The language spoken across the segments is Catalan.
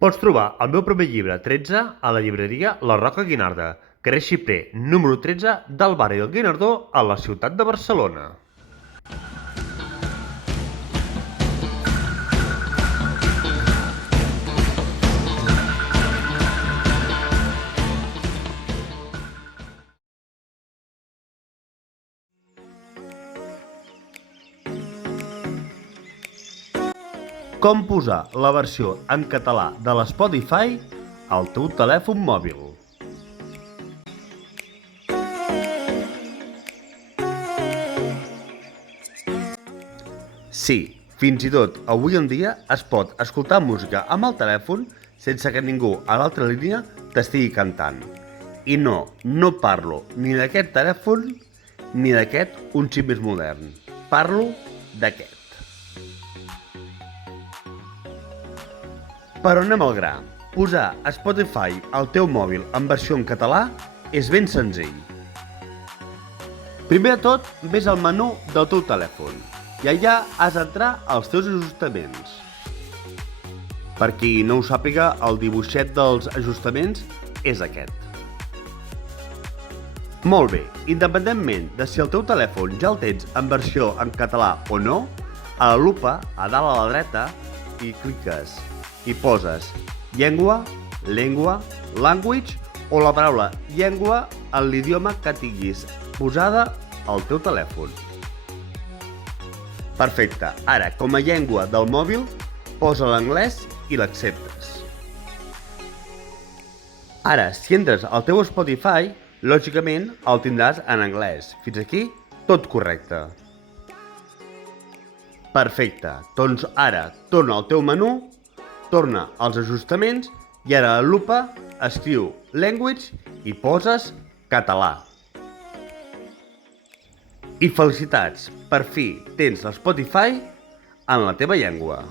Pots trobar el meu primer llibre 13 a la llibreria La Roca Guinarda, carrer Xiprer, número 13 del barri del Guinardó, a la ciutat de Barcelona. Com posar la versió en català de l'Spotify al teu telèfon mòbil. Sí, fins i tot avui en dia es pot escoltar música amb el telèfon sense que ningú a l'altra línia t'estigui cantant. I no parlo ni d'aquest telèfon ni d'aquest un xip més modern. Parlo d'aquest. Però anem al gra. Posar Spotify al teu mòbil en versió en català és ben senzill. Primer de tot, ves al menú del teu telèfon i allà has d'entrar als teus ajustaments. Per qui no ho sàpiga, el dibuixet dels ajustaments és aquest. Molt bé, independentment de si el teu telèfon ja el tens en versió en català o no, a la lupa, a dalt a la dreta, hi cliques i poses llengua, language o la paraula llengua en l'idioma que tinguis posada al teu telèfon. Perfecte, ara com a llengua del mòbil posa l'anglès i l'acceptes. Ara, si entres al teu Spotify, lògicament el tindràs en anglès. Fins aquí, tot correcte. Perfecte, doncs ara torna al teu menú, torna als ajustaments i ara a la lupa escriu language i poses català. I felicitats, per fi tens l'Spotify en la teva llengua.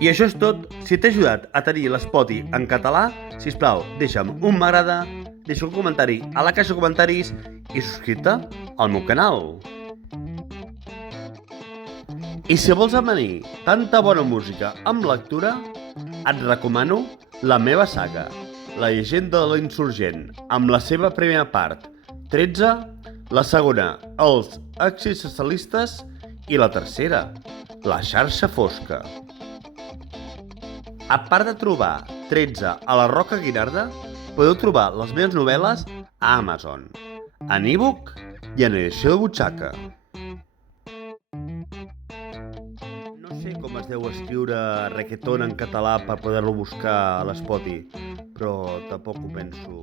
I això és tot. Si t'ha ajudat a tenir l'Spotify en català, sisplau, deixa'm un m'agrada, deixa un comentari a la caixa de comentaris i subscriu-te al meu canal. I si vols amanir tanta bona música amb lectura, et recomano la meva saga, La llegenda de l'insurgent, amb la seva primera part, 13, la segona, Els existencialistes, i la tercera, La xarxa fosca. A part de trobar 13 a la Roca Guinarda, podeu trobar les meves novel·les a Amazon, en e-book i en edició de butxaca. No sé com es deu escriure reggaeton en català per poder-lo buscar a l'Spotify, però tampoc ho penso